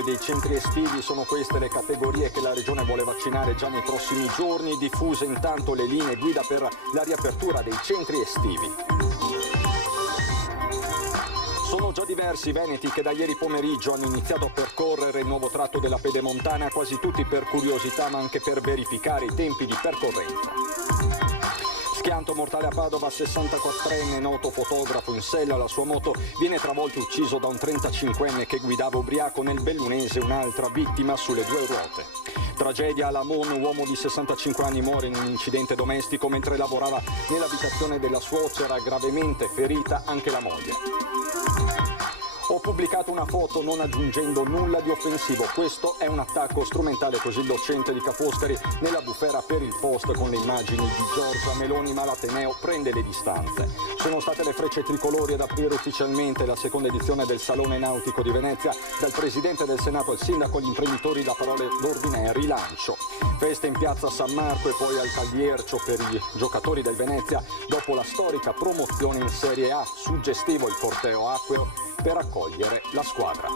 e dei centri estivi sono queste le categorie che la Regione vuole vaccinare già nei prossimi giorni, diffuse intanto le linee guida per la riapertura dei centri estivi. Sono già diversi i veneti che da ieri pomeriggio hanno iniziato a percorrere il nuovo tratto della Pedemontana, quasi tutti per curiosità ma anche per verificare i tempi di percorrenza. Schianto mortale a Padova, 64enne noto fotografo in sella alla sua moto viene travolto e ucciso da un 35enne che guidava ubriaco nel Bellunese, un'altra vittima sulle due ruote. Tragedia a Lamon, uomo di 65 anni muore in un incidente domestico mentre lavorava nell'abitazione della suocera, gravemente ferita anche la moglie. Ho pubblicato una foto non aggiungendo nulla di offensivo. Questo è un attacco strumentale, così il docente di Ca' Foscari nella bufera per il Post con le immagini di Giorgia Meloni, ma l'Ateneo prende le distanze. Sono state le frecce tricolori ad aprire ufficialmente la seconda edizione del Salone Nautico di Venezia. Dal Presidente del Senato al Sindaco agli imprenditori la parola d'ordine è rilancio. Feste in piazza San Marco e poi al Cagliercio per i giocatori del Venezia dopo la storica promozione in Serie A. Suggestivo il corteo acqueo per accogliere la squadra.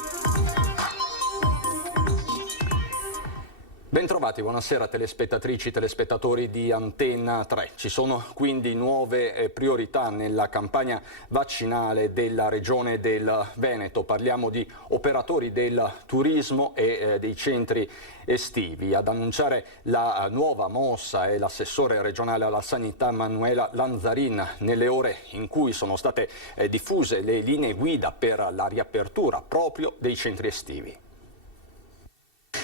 Bentrovati, buonasera telespettatrici, telespettatori di Antenna 3. Ci sono quindi nuove priorità nella campagna vaccinale della Regione del Veneto. Parliamo di operatori del turismo e dei centri estivi. Ad annunciare la nuova mossa è l'assessore regionale alla sanità Manuela Lanzarin nelle ore in cui sono state diffuse le linee guida per la riapertura proprio dei centri estivi.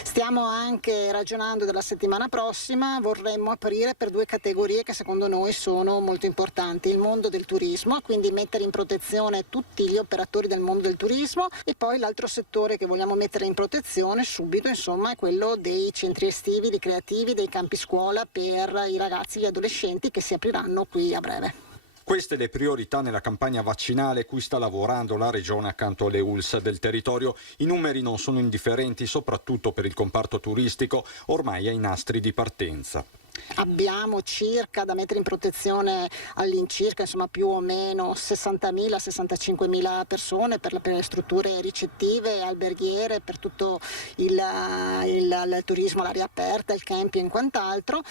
Stiamo anche ragionando della settimana prossima, vorremmo aprire per due categorie che secondo noi sono molto importanti: il mondo del turismo, quindi mettere in protezione tutti gli operatori del mondo del turismo, e poi l'altro settore che vogliamo mettere in protezione subito, insomma, è quello dei centri estivi, ricreativi, dei campi scuola per i ragazzi e gli adolescenti che si apriranno qui a breve. Queste le priorità nella campagna vaccinale cui sta lavorando la Regione accanto alle ULSS del territorio. I numeri non sono indifferenti, soprattutto per il comparto turistico, ormai ai nastri di partenza. Abbiamo circa da mettere in protezione all'incirca, insomma, più o meno 60.000-65.000 persone per le strutture ricettive, alberghiere, per tutto il turismo all'aria aperta, il camping e quant'altro.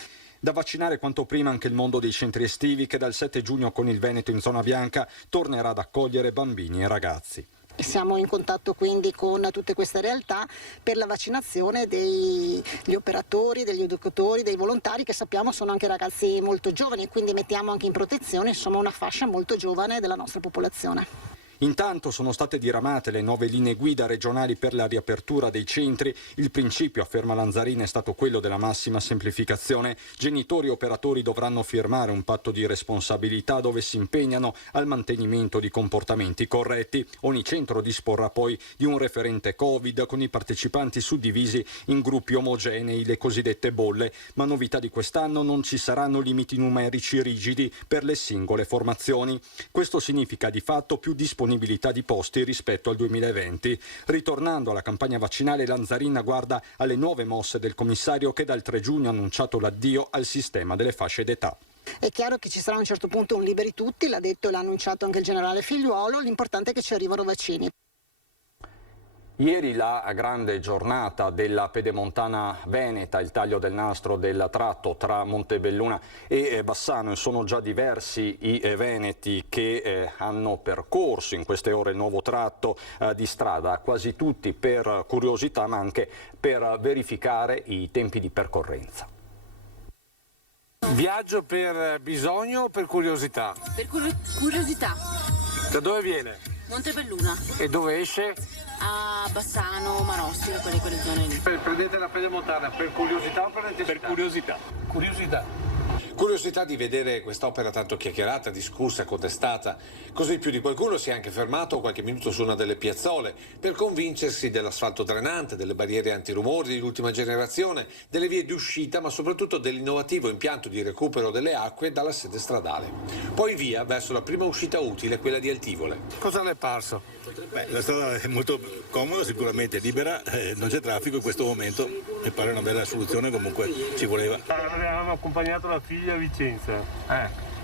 Da vaccinare quanto prima anche il mondo dei centri estivi che dal 7 giugno con il Veneto in zona bianca tornerà ad accogliere bambini e ragazzi. Siamo in contatto quindi con tutte queste realtà per la vaccinazione degli operatori, degli educatori, dei volontari, che sappiamo sono anche ragazzi molto giovani, e quindi mettiamo anche in protezione, insomma, una fascia molto giovane della nostra popolazione. Intanto sono state diramate le nuove linee guida regionali per la riapertura dei centri. Il principio, afferma Lanzarin, è stato quello della massima semplificazione. Genitori e operatori dovranno firmare un patto di responsabilità dove si impegnano al mantenimento di comportamenti corretti. Ogni centro disporrà poi di un referente Covid con i partecipanti suddivisi in gruppi omogenei, le cosiddette bolle. Ma novità di quest'anno: non ci saranno limiti numerici rigidi per le singole formazioni. Questo significa di fatto più disponibilità di posti rispetto al 2020. Ritornando alla campagna vaccinale, Lanzarin guarda alle nuove mosse del commissario che dal 3 giugno ha annunciato l'addio al sistema delle fasce d'età. È chiaro che ci sarà a un certo punto un liberi tutti, l'ha detto e l'ha annunciato anche il generale Figliuolo, l'importante è che ci arrivano vaccini. Ieri la grande giornata della Pedemontana Veneta, il taglio del nastro del tratto tra Montebelluna e Bassano, e sono già diversi i veneti che hanno percorso in queste ore il nuovo tratto di strada, quasi tutti per curiosità ma anche per verificare i tempi di percorrenza. Viaggio per bisogno o per curiosità? Per curiosità. Da dove viene? Montebelluna. E dove esce? A Bassano, Manossi, quelle zone lì. Prendete la Pedemontana per curiosità o per necessità? Per curiosità. Curiosità. Curiosità di vedere quest'opera tanto chiacchierata, discussa, contestata. Così più di qualcuno si è anche fermato qualche minuto su una delle piazzole per convincersi dell'asfalto drenante, delle barriere antirumori dell'ultima generazione, delle vie di uscita, ma soprattutto dell'innovativo impianto di recupero delle acque dalla sede stradale. Poi via verso la prima uscita utile, quella di Altivole. Cosa le è parso? La strada è molto comoda, sicuramente libera, non c'è traffico in questo momento, mi pare una bella soluzione, comunque ci voleva. Avevamo accompagnato la figlia a Vicenza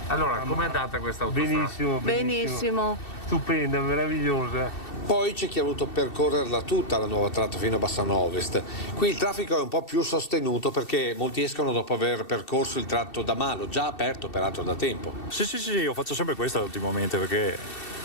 Allora, com'è andata questa autostrada? Benissimo. Stupenda, meravigliosa. Poi c'è chi ha voluto percorrerla tutta la nuova tratta fino a Bassano Ovest. Qui il traffico è un po' più sostenuto perché molti escono dopo aver percorso il tratto da Malo, già aperto peraltro da tempo. Sì, io faccio sempre questo ultimamente perché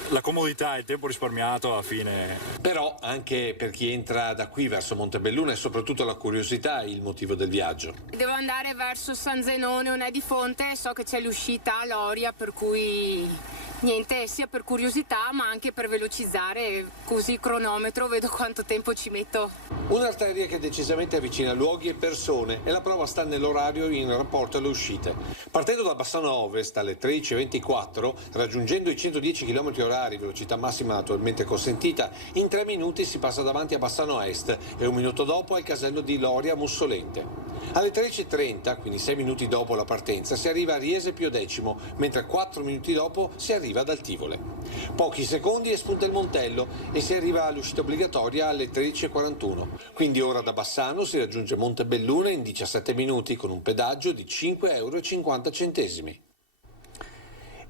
la comodità e il tempo risparmiato alla fine. Però anche per chi entra da qui verso Montebelluna e soprattutto la curiosità è il motivo del viaggio. Devo andare verso San Zenone o Nedifonte, so che c'è l'uscita a Loria, per cui niente, sia per curiosità ma anche per velocizzare, così il cronometro vedo quanto tempo ci metto. Un'arteria che decisamente avvicina luoghi e persone e la prova sta nell'orario in rapporto alle uscite. Partendo da Bassano Ovest alle 13:24, raggiungendo i 110 km/h, velocità massima attualmente consentita, in 3 minuti si passa davanti a Bassano Est e 1 minuto dopo al casello di Loria Mussolente. Alle 13:30, quindi 6 minuti dopo la partenza, si arriva a Riese Piodecimo, mentre 4 minuti dopo si arriva ad Altivole. Pochi secondi e spunta il Montello e si arriva all'uscita obbligatoria alle 13:41. Quindi ora da Bassano si raggiunge Montebelluna in 17 minuti con un pedaggio di 5,50 €.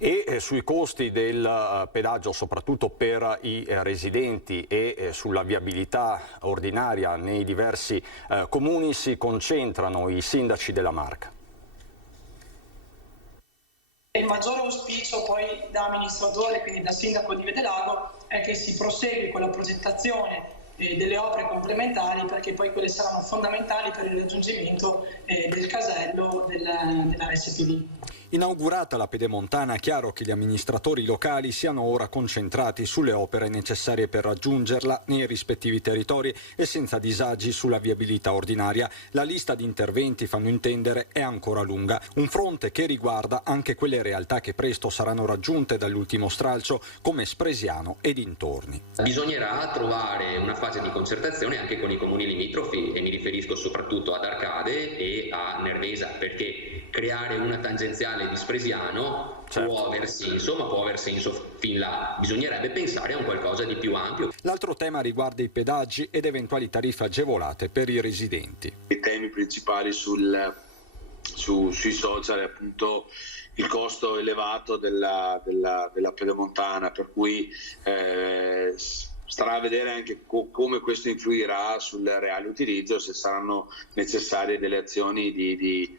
E sui costi del pedaggio, soprattutto per i residenti e sulla viabilità ordinaria nei diversi comuni, si concentrano i sindaci della Marca. Il maggiore auspicio poi da amministratore, quindi da sindaco di Vedelago, è che si prosegui con la progettazione delle opere complementari, perché poi quelle saranno fondamentali per il raggiungimento del casello della SPV. Inaugurata la pedemontana, è chiaro che gli amministratori locali siano ora concentrati sulle opere necessarie per raggiungerla nei rispettivi territori e senza disagi sulla viabilità ordinaria. La lista di interventi, fanno intendere, è ancora lunga. Un fronte che riguarda anche quelle realtà che presto saranno raggiunte dall'ultimo stralcio, come Spresiano e dintorni. Bisognerà trovare una fase di concertazione anche con i comuni limitrofi, e mi riferisco soprattutto ad Arcade e a Nervesa, perché creare una tangenziale di Spresiano può aver senso, ma può aver senso fin là. Bisognerebbe pensare a un qualcosa di più ampio. L'altro tema riguarda i pedaggi ed eventuali tariffe agevolate per i residenti. I temi principali sui social è appunto il costo elevato della pedemontana, per cui starà a vedere anche come questo influirà sul reale utilizzo, se saranno necessarie delle azioni di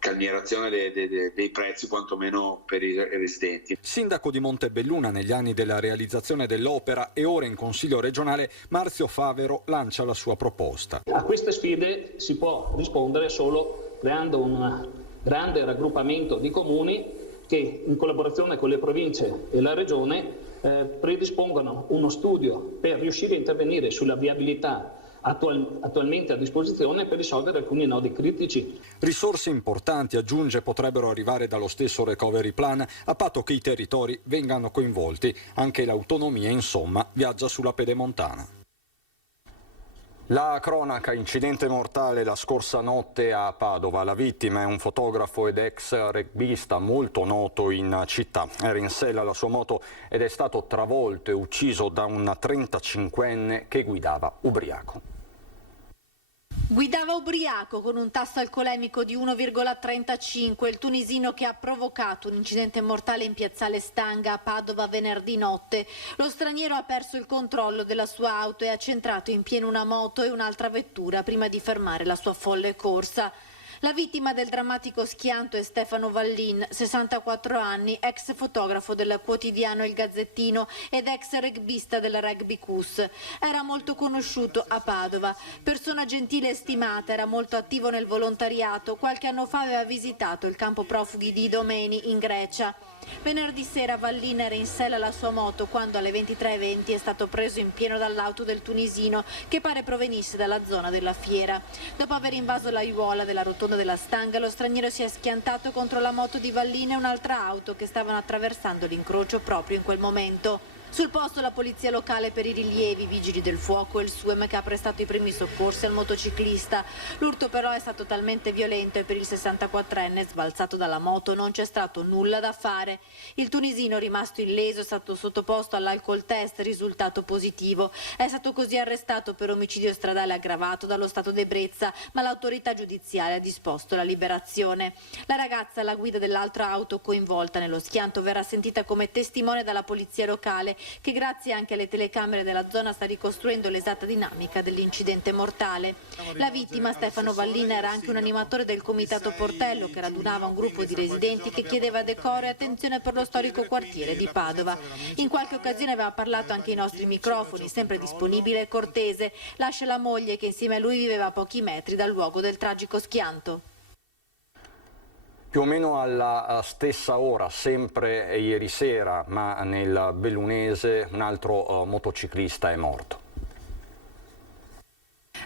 calmierazione dei prezzi, quantomeno per i residenti. Sindaco di Montebelluna negli anni della realizzazione dell'opera e ora in Consiglio regionale, Marzio Favero lancia la sua proposta. A queste sfide si può rispondere solo creando un grande raggruppamento di comuni che, in collaborazione con le province e la regione, predispongono uno studio per riuscire a intervenire sulla viabilità attualmente a disposizione per risolvere alcuni nodi critici. Risorse importanti, aggiunge, potrebbero arrivare dallo stesso recovery plan, a patto che i territori vengano coinvolti. Anche l'autonomia, insomma, viaggia sulla pedemontana. La cronaca: incidente mortale la scorsa notte a Padova. La vittima è un fotografo ed ex rugbista molto noto in città. Era in sella alla sua moto ed è stato travolto e ucciso da un 35enne che guidava ubriaco. Guidava ubriaco con un tasso alcolemico di 1,35, il tunisino che ha provocato un incidente mortale in piazzale Stanga a Padova venerdì notte. Lo straniero ha perso il controllo della sua auto e ha centrato in pieno una moto e un'altra vettura prima di fermare la sua folle corsa. La vittima del drammatico schianto è Stefano Vallin, 64 anni, ex fotografo del quotidiano Il Gazzettino ed ex rugbista del Rugby Cus. Era molto conosciuto a Padova, persona gentile e stimata, era molto attivo nel volontariato. Qualche anno fa aveva visitato il campo profughi di Idomeni in Grecia. Venerdì sera Vallin era in sella alla sua moto quando alle 23:20 è stato preso in pieno dall'auto del tunisino, che pare provenisse dalla zona della fiera. Dopo aver invaso l'aiuola della rotonda della Stanga, lo straniero si è schiantato contro la moto di Vallin e un'altra auto che stavano attraversando l'incrocio proprio in quel momento. Sul posto la polizia locale per i rilievi, vigili del fuoco e il SUEM che ha prestato i primi soccorsi al motociclista. L'urto però è stato talmente violento e per il 64enne sbalzato dalla moto non c'è stato nulla da fare. Il tunisino, rimasto illeso, è stato sottoposto all'alcol test, risultato positivo. È stato così arrestato per omicidio stradale aggravato dallo stato d'ebbrezza, ma l'autorità giudiziaria ha disposto la liberazione. La ragazza alla guida dell'altra auto coinvolta nello schianto verrà sentita come testimone dalla polizia locale, che grazie anche alle telecamere della zona sta ricostruendo l'esatta dinamica dell'incidente mortale. La vittima, Stefano Vallina, era anche un animatore del comitato Portello che radunava un gruppo di residenti che chiedeva decoro e attenzione per lo storico quartiere di Padova. In qualche occasione aveva parlato anche ai nostri microfoni, sempre disponibile e cortese. Lascia la moglie che insieme a lui viveva a pochi metri dal luogo del tragico schianto. Più o meno alla stessa ora, sempre ieri sera, ma nel Bellunese, un altro motociclista è morto.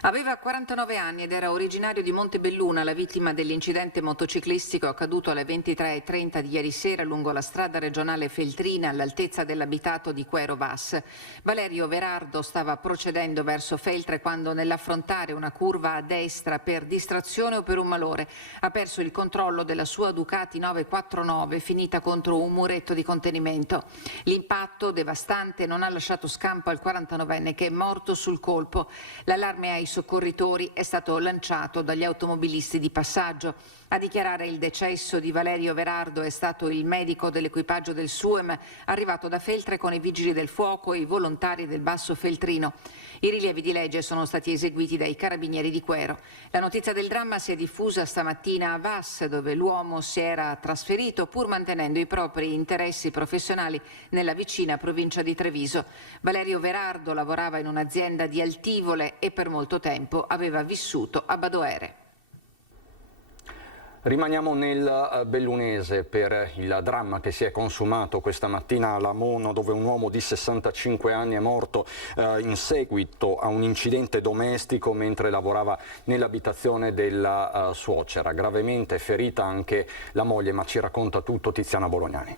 Aveva 49 anni ed era originario di Montebelluna, la vittima dell'incidente motociclistico accaduto alle 23:30 di ieri sera lungo la strada regionale Feltrina all'altezza dell'abitato di Quero Vas. Valerio Verardo stava procedendo verso Feltre quando nell'affrontare una curva a destra per distrazione o per un malore ha perso il controllo della sua Ducati 949 finita contro un muretto di contenimento. L'impatto devastante non ha lasciato scampo al 49enne che è morto sul colpo. L'allarme ai soccorritori è stato lanciato dagli automobilisti di passaggio. A dichiarare il decesso di Valerio Verardo è stato il medico dell'equipaggio del SUEM arrivato da Feltre con i vigili del fuoco e i volontari del Basso Feltrino. I rilievi di legge sono stati eseguiti dai carabinieri di Quero. La notizia del dramma si è diffusa stamattina a Vas, dove l'uomo si era trasferito pur mantenendo i propri interessi professionali nella vicina provincia di Treviso. Valerio Verardo lavorava in un'azienda di Altivole e per molto tempo aveva vissuto a Badoere. Rimaniamo nel Bellunese per il dramma che si è consumato questa mattina a Lamon, dove un uomo di 65 anni è morto in seguito a un incidente domestico mentre lavorava nell'abitazione della suocera. Gravemente ferita anche la moglie, ma ci racconta tutto Tiziana Bolognani.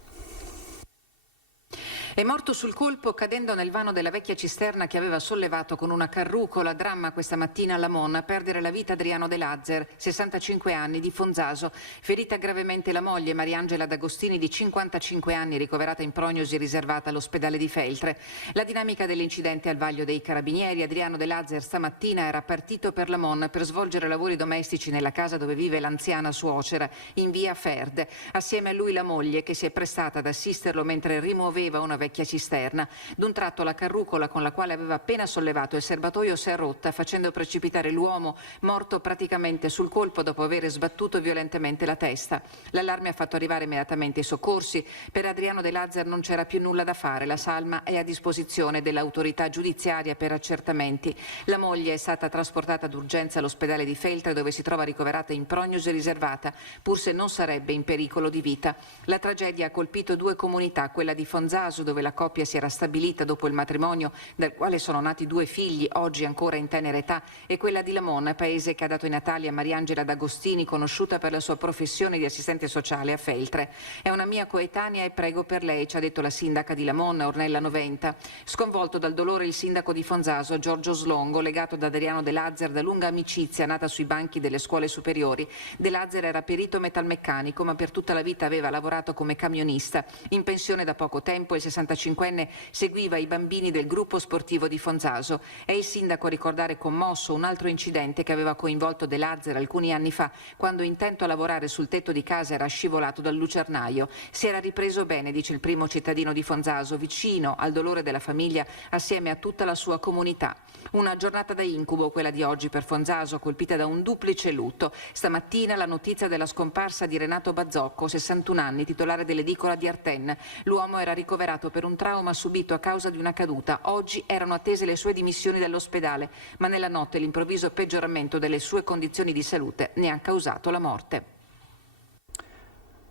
È morto sul colpo cadendo nel vano della vecchia cisterna che aveva sollevato con una carrucola. Dramma questa mattina a Lamon, a perdere la vita Adriano De Lazzer, 65 anni, di Fonzaso. Ferita gravemente la moglie Mariangela D'Agostini, di 55 anni, ricoverata in prognosi riservata all'ospedale di Feltre. La dinamica dell'incidente al vaglio dei carabinieri. Adriano De Lazzer stamattina era partito per Lamon per svolgere lavori domestici nella casa dove vive l'anziana suocera, in via Ferd. Assieme a lui la moglie, che si è prestata ad assisterlo mentre rimuoveva una vecchia cisterna. D'un tratto la carrucola con la quale aveva appena sollevato il serbatoio si è rotta, facendo precipitare l'uomo, morto praticamente sul colpo dopo aver sbattuto violentemente la testa. L'allarme ha fatto arrivare immediatamente i soccorsi. Per Adriano De Lazzer non c'era più nulla da fare. La salma è a disposizione dell'autorità giudiziaria per accertamenti. La moglie è stata trasportata d'urgenza all'ospedale di Feltre, dove si trova ricoverata in prognosi riservata, pur se non sarebbe in pericolo di vita. La tragedia ha colpito due comunità, quella di Fonzaso, dove la coppia si era stabilita dopo il matrimonio, dal quale sono nati 2 figli, oggi ancora in tenera età, e quella di Lamon, paese che ha dato i natali a Mariangela D'Agostini, conosciuta per la sua professione di assistente sociale a Feltre. È una mia coetanea e prego per lei, ci ha detto la sindaca di Lamon, Ornella Noventa. Sconvolto dal dolore il sindaco di Fonzaso, Giorgio Slongo, legato da Adriano De Lazzer da lunga amicizia nata sui banchi delle scuole superiori. De Lazzer era perito metalmeccanico, ma per tutta la vita aveva lavorato come camionista. In pensione da poco tempo, il 65enne seguiva i bambini del gruppo sportivo di Fonzaso. È il sindaco a ricordare commosso un altro incidente che aveva coinvolto De Lazzer alcuni anni fa, quando intento a lavorare sul tetto di casa era scivolato dal lucernaio. Si era ripreso bene, dice il primo cittadino di Fonzaso, vicino al dolore della famiglia assieme a tutta la sua comunità. Una giornata da incubo quella di oggi per Fonzaso, colpita da un duplice lutto. Stamattina la notizia della scomparsa di Renato Bazzocco, 61 anni, titolare dell'edicola di Arten. L'uomo era ricoverato per un trauma subito a causa di una caduta. Oggi erano attese le sue dimissioni dall'ospedale, ma nella notte l'improvviso peggioramento delle sue condizioni di salute ne ha causato la morte.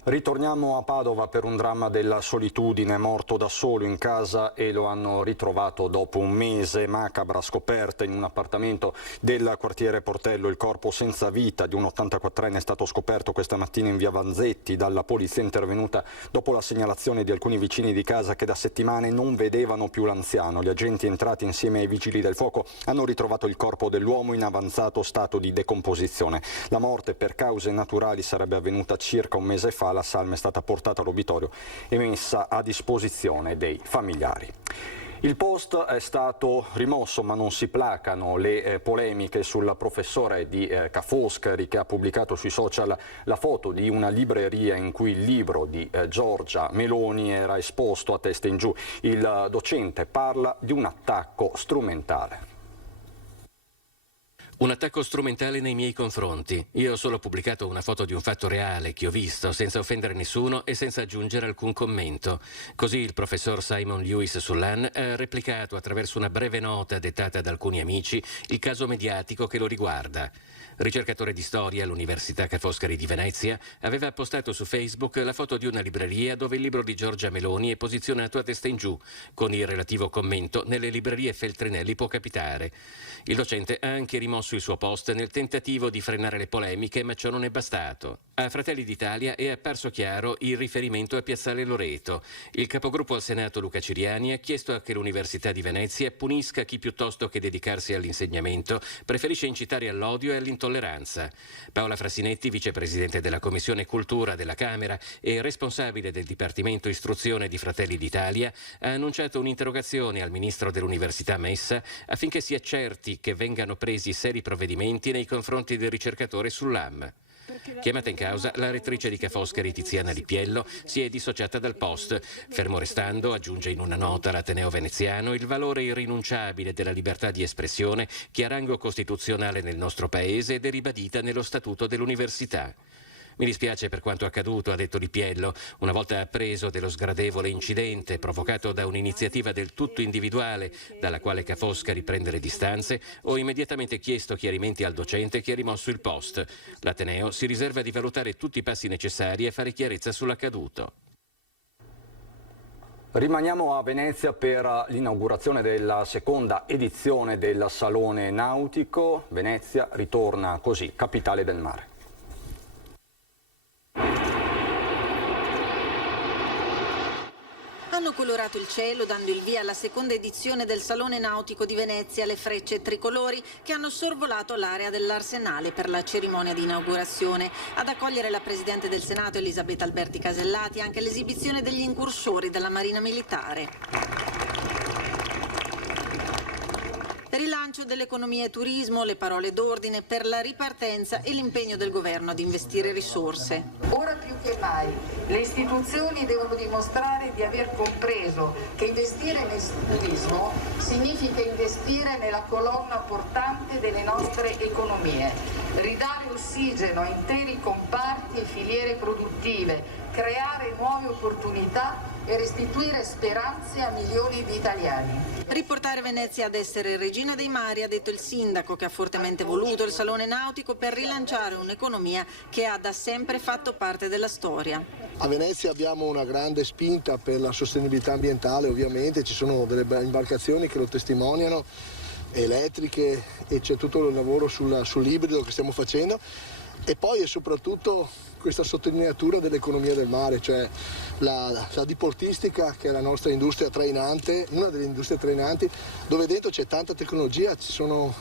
Ritorniamo a Padova per un dramma della solitudine, morto da solo in casa e lo hanno ritrovato dopo un mese. Macabra scoperta in un appartamento del quartiere Portello. Il corpo senza vita di un 84enne è stato scoperto questa mattina in via Vanzetti dalla polizia intervenuta dopo la segnalazione di alcuni vicini di casa che da settimane non vedevano più l'anziano. Gli agenti entrati insieme ai vigili del fuoco hanno ritrovato il corpo dell'uomo in avanzato stato di decomposizione. La morte per cause naturali sarebbe avvenuta circa un mese fa. La salma è stata portata all'obitorio e messa a disposizione dei familiari. Il post è stato rimosso, ma non si placano le polemiche sul professore di Ca' Foscari che ha pubblicato sui social la foto di una libreria in cui il libro di Giorgia Meloni era esposto a testa in giù. Il docente parla di un attacco strumentale. Un attacco strumentale nei miei confronti. Io ho solo pubblicato una foto di un fatto reale che ho visto, senza offendere nessuno e senza aggiungere alcun commento. Così il professor Simon Lewis Sullan ha replicato attraverso una breve nota dettata da alcuni amici il caso mediatico che lo riguarda. Ricercatore di storia all'Università Ca' Foscari di Venezia, aveva postato su Facebook la foto di una libreria dove il libro di Giorgia Meloni è posizionato a testa in giù, con il relativo commento «Nelle librerie Feltrinelli può capitare». Il docente ha anche rimosso il suo post nel tentativo di frenare le polemiche, ma ciò non è bastato. A Fratelli d'Italia è apparso chiaro il riferimento a Piazzale Loreto. Il capogruppo al Senato Luca Ciriani ha chiesto che l'Università di Venezia punisca chi piuttosto che dedicarsi all'insegnamento preferisce incitare all'odio e all'intolleranza. Paola Frassinetti, vicepresidente della Commissione Cultura della Camera e responsabile del Dipartimento Istruzione di Fratelli d'Italia, ha annunciato un'interrogazione al ministro dell'Università Messa affinché si accerti che vengano presi seri provvedimenti nei confronti del ricercatore Sullam. Chiamata in causa, la rettrice di Ca' Foscari Tiziana Lipiello si è dissociata dal post, fermo restando, aggiunge in una nota l'Ateneo veneziano, il valore irrinunciabile della libertà di espressione che ha rango costituzionale nel nostro paese ed è ribadita nello Statuto dell'Università. Mi dispiace per quanto accaduto, ha detto Lipiello. Una volta appreso dello sgradevole incidente provocato da un'iniziativa del tutto individuale dalla quale Ca' Foscari prende le distanze, ho immediatamente chiesto chiarimenti al docente che ha rimosso il post. L'Ateneo si riserva di valutare tutti i passi necessari e fare chiarezza sull'accaduto. Rimaniamo a Venezia per l'inaugurazione della seconda edizione del Salone Nautico. Venezia ritorna così capitale del mare. Hanno colorato il cielo dando il via alla seconda edizione del Salone Nautico di Venezia le frecce tricolori che hanno sorvolato l'area dell'Arsenale per la cerimonia di inaugurazione. Ad accogliere la Presidente del Senato Elisabetta Alberti Casellati anche l'esibizione degli incursori della Marina Militare. Rilancio dell'economia e turismo, le parole d'ordine per la ripartenza e l'impegno del governo ad investire risorse. Ora più che mai le istituzioni devono dimostrare di aver compreso che investire nel turismo significa investire nella colonna portante delle nostre economie, ridare ossigeno a interi comparti e filiere produttive, creare nuove opportunità e restituire speranze a milioni di italiani. Riportare Venezia ad essere regina dei mari, ha detto il sindaco, che ha fortemente voluto il Salone Nautico per rilanciare un'economia che ha da sempre fatto parte della storia. A Venezia abbiamo una grande spinta per la sostenibilità ambientale, ovviamente ci sono delle imbarcazioni che lo testimoniano, elettriche, e c'è tutto il lavoro sull'ibrido che stiamo facendo. E poi è soprattutto questa sottolineatura dell'economia del mare, cioè la diportistica, che è la nostra industria trainante, una delle industrie trainanti, dove dentro c'è tanta tecnologia, ci sono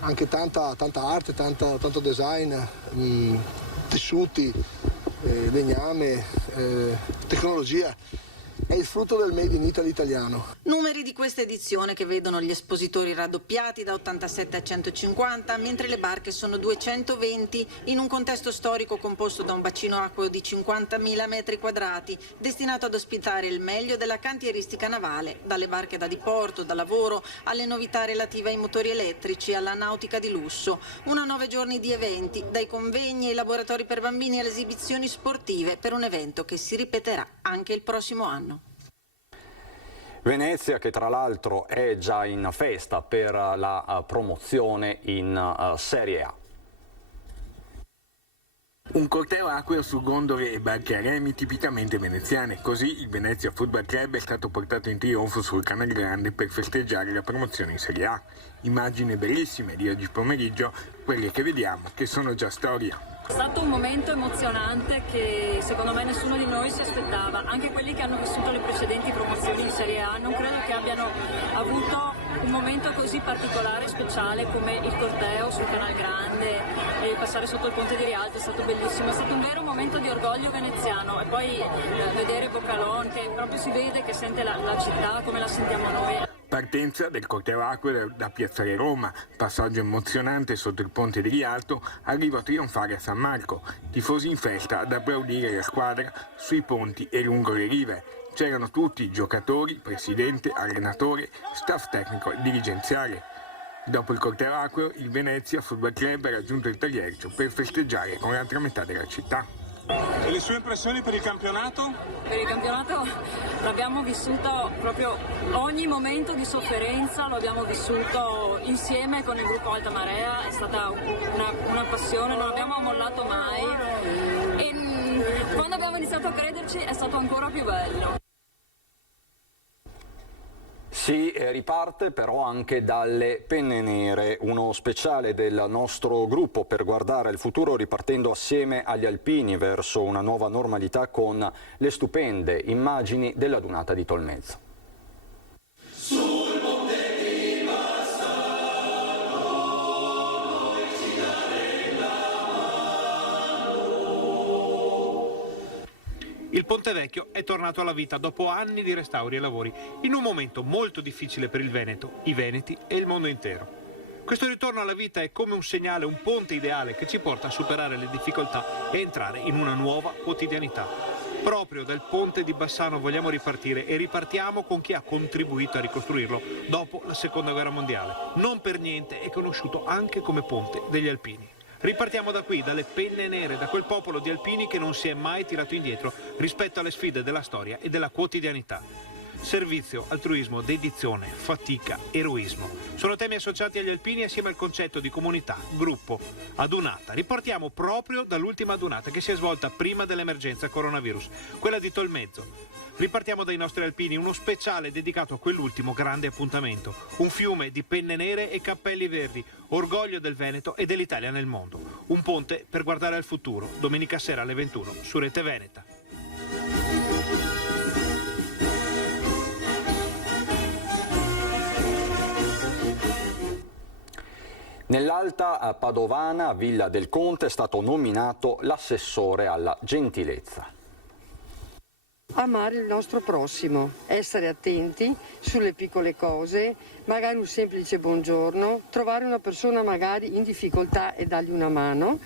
anche tanta arte, tanto design, tessuti, legname, tecnologia. È il frutto del Made in Italy italiano. Numeri di questa edizione che vedono gli espositori raddoppiati da 87 a 150, mentre le barche sono 220, in un contesto storico composto da un bacino acqueo di 50.000 metri quadrati, destinato ad ospitare il meglio della cantieristica navale, dalle barche da diporto, da lavoro, alle novità relative ai motori elettrici, alla nautica di lusso. 9 giorni di eventi, dai convegni ai laboratori per bambini alle esibizioni sportive, per un evento che si ripeterà anche il prossimo anno. Venezia, che tra l'altro è già in festa per la promozione in Serie A. Un corteo acqueo su gondole e barche a remi tipicamente veneziane, così il Venezia Football Club è stato portato in trionfo sul Canal Grande per festeggiare la promozione in Serie A. Immagini bellissime di oggi pomeriggio, quelle che vediamo che sono già storia. È stato un momento emozionante che secondo me nessuno di noi si aspettava, anche quelli che hanno vissuto le precedenti promozioni in Serie A non credo che abbiano avuto un momento così particolare e speciale come il corteo sul Canal Grande e passare sotto il ponte di Rialto. È stato bellissimo, è stato un vero momento di orgoglio veneziano e poi vedere Boccalon che proprio si vede che sente la città come la sentiamo noi. Partenza del corteo acqueo da Piazzale Roma, passaggio emozionante sotto il ponte di Rialto, arrivo trionfale a San Marco, tifosi in festa ad applaudire la squadra sui ponti e lungo le rive. C'erano tutti, giocatori, presidente, allenatore, staff tecnico e dirigenziale. Dopo il corteo acqueo, il Venezia Football Club ha raggiunto il Tagliercio per festeggiare con l'altra metà della città. E le sue impressioni per il campionato? Per il campionato l'abbiamo vissuto proprio ogni momento di sofferenza, lo abbiamo vissuto insieme con il gruppo Alta Marea, è stata una passione, non abbiamo mollato mai e quando abbiamo iniziato a crederci è stato ancora più bello. Si riparte però anche dalle penne nere, uno speciale del nostro gruppo per guardare il futuro ripartendo assieme agli alpini verso una nuova normalità con le stupende immagini della dunata di Tolmezzo. Il Ponte Vecchio è tornato alla vita dopo anni di restauri e lavori, in un momento molto difficile per il Veneto, i veneti e il mondo intero. Questo ritorno alla vita è come un segnale, un ponte ideale che ci porta a superare le difficoltà e entrare in una nuova quotidianità. Proprio dal ponte di Bassano vogliamo ripartire e ripartiamo con chi ha contribuito a ricostruirlo dopo la Seconda Guerra Mondiale. Non per niente è conosciuto anche come Ponte degli Alpini. Ripartiamo da qui, dalle penne nere, da quel popolo di alpini che non si è mai tirato indietro rispetto alle sfide della storia e della quotidianità. Servizio, altruismo, dedizione, fatica, eroismo. Sono temi associati agli alpini assieme al concetto di comunità, gruppo, adunata. Ripartiamo proprio dall'ultima adunata che si è svolta prima dell'emergenza coronavirus, quella di Tolmezzo. Ripartiamo dai nostri alpini, uno speciale dedicato a quell'ultimo grande appuntamento. Un fiume di penne nere e cappelli verdi, orgoglio del Veneto e dell'Italia nel mondo. Un ponte per guardare al futuro, domenica sera alle 21 su Rete Veneta. Nell'Alta Padovana, Villa del Conte, è stato nominato l'assessore alla gentilezza. Amare il nostro prossimo, essere attenti sulle piccole cose, magari un semplice buongiorno, trovare una persona magari in difficoltà e dargli una mano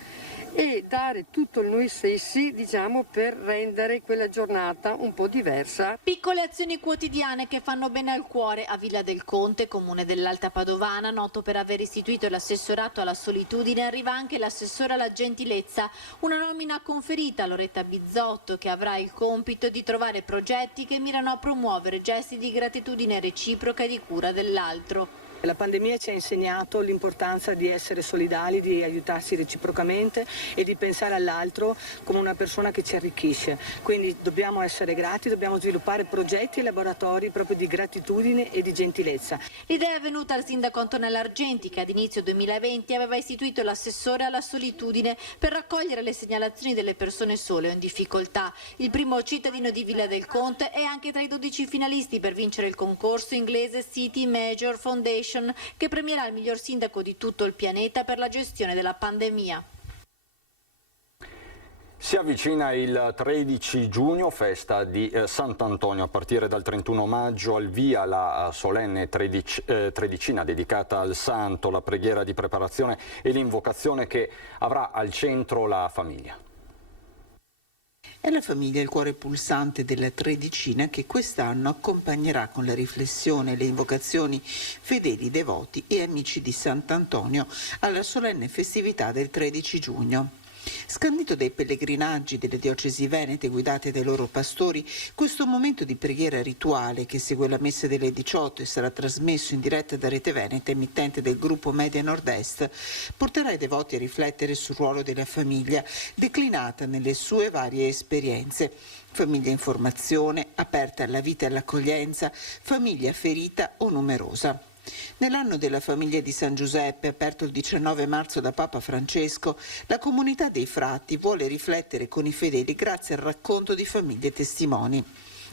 e dare tutto il noi stessi, diciamo, per rendere quella giornata un po' diversa. Piccole azioni quotidiane che fanno bene al cuore. A Villa del Conte, comune dell'Alta Padovana, noto per aver istituito l'assessorato alla solitudine, arriva anche l'assessore alla gentilezza, una nomina conferita a Loretta Bizzotto che avrà il compito di trovare progetti che mirano a promuovere gesti di gratitudine reciproca e di cura dell'altro. La pandemia ci ha insegnato l'importanza di essere solidali, di aiutarsi reciprocamente e di pensare all'altro come una persona che ci arricchisce. Quindi dobbiamo essere grati, dobbiamo sviluppare progetti e laboratori proprio di gratitudine e di gentilezza. L'idea è venuta al sindaco Antonella Argenti che ad inizio 2020 aveva istituito l'assessore alla solitudine per raccogliere le segnalazioni delle persone sole o in difficoltà. Il primo cittadino di Villa del Conte è anche tra i 12 finalisti per vincere il concorso inglese City Major Foundation che premierà il miglior sindaco di tutto il pianeta per la gestione della pandemia. Si avvicina il 13 giugno, festa di Sant'Antonio. A partire dal 31 maggio al via la solenne tredicina dedicata al santo, la preghiera di preparazione e l'invocazione che avrà al centro la famiglia. È la famiglia il cuore pulsante della Tredicina che quest'anno accompagnerà con la riflessione e le invocazioni fedeli devoti e amici di Sant'Antonio alla solenne festività del 13 giugno. Scandito dai pellegrinaggi delle diocesi venete guidate dai loro pastori, questo momento di preghiera rituale che segue la messa delle 18 e sarà trasmesso in diretta da Rete Veneta, emittente del gruppo Media Nord-Est, porterà i devoti a riflettere sul ruolo della famiglia declinata nelle sue varie esperienze. Famiglia in formazione, aperta alla vita e all'accoglienza, famiglia ferita o numerosa. Nell'anno della famiglia di San Giuseppe, aperto il 19 marzo da Papa Francesco, la comunità dei frati vuole riflettere con i fedeli grazie al racconto di famiglie testimoni.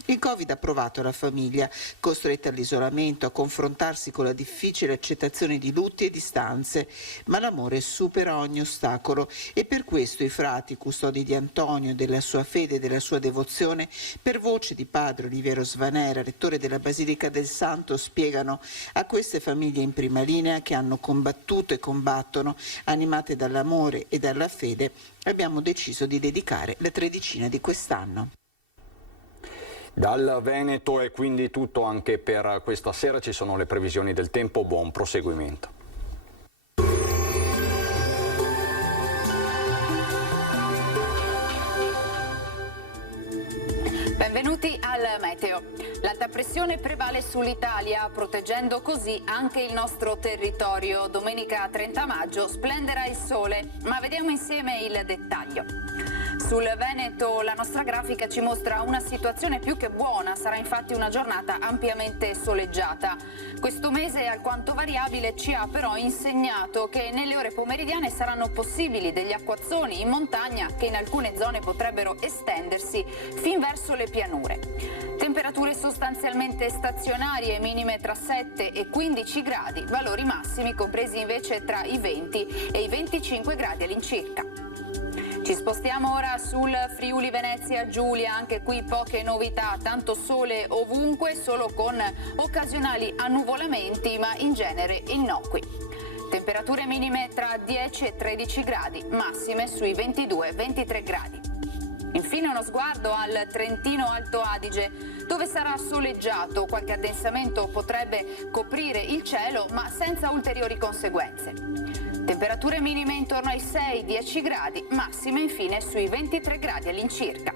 Il Covid ha provato la famiglia, costretta all'isolamento, a confrontarsi con la difficile accettazione di lutti e distanze, ma l'amore supera ogni ostacolo e per questo i frati, custodi di Antonio, della sua fede e della sua devozione, per voce di padre Oliviero Svanera, rettore della Basilica del Santo, spiegano a queste famiglie in prima linea che hanno combattuto e combattono, animate dall'amore e dalla fede, abbiamo deciso di dedicare la tredicina di quest'anno. Dal Veneto è quindi tutto anche per questa sera, ci sono le previsioni del tempo, buon proseguimento. Benvenuti al meteo. L'alta pressione prevale sull'Italia, proteggendo così anche il nostro territorio. Domenica 30 maggio splenderà il sole, ma vediamo insieme il dettaglio. Sul Veneto la nostra grafica ci mostra una situazione più che buona, sarà infatti una giornata ampiamente soleggiata. Questo mese alquanto variabile ci ha però insegnato che nelle ore pomeridiane saranno possibili degli acquazzoni in montagna che in alcune zone potrebbero estendersi fin verso le pianure. Temperature sostanzialmente stazionarie, minime tra 7 e 15 gradi, valori massimi compresi invece tra i 20 e i 25 gradi all'incirca. Ci spostiamo ora sul Friuli Venezia Giulia, anche qui poche novità, tanto sole ovunque, solo con occasionali annuvolamenti, ma in genere innocui. Temperature minime tra 10 e 13 gradi, massime sui 22-23 gradi. Infine uno sguardo al Trentino Alto Adige, dove sarà soleggiato, qualche addensamento potrebbe coprire il cielo, ma senza ulteriori conseguenze. Temperature minime intorno ai 6-10 gradi, massime infine sui 23 gradi all'incirca.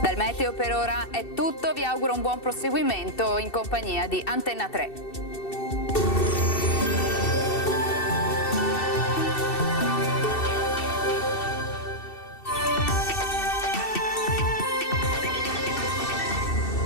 Dal meteo per ora è tutto, vi auguro un buon proseguimento in compagnia di Antenna 3.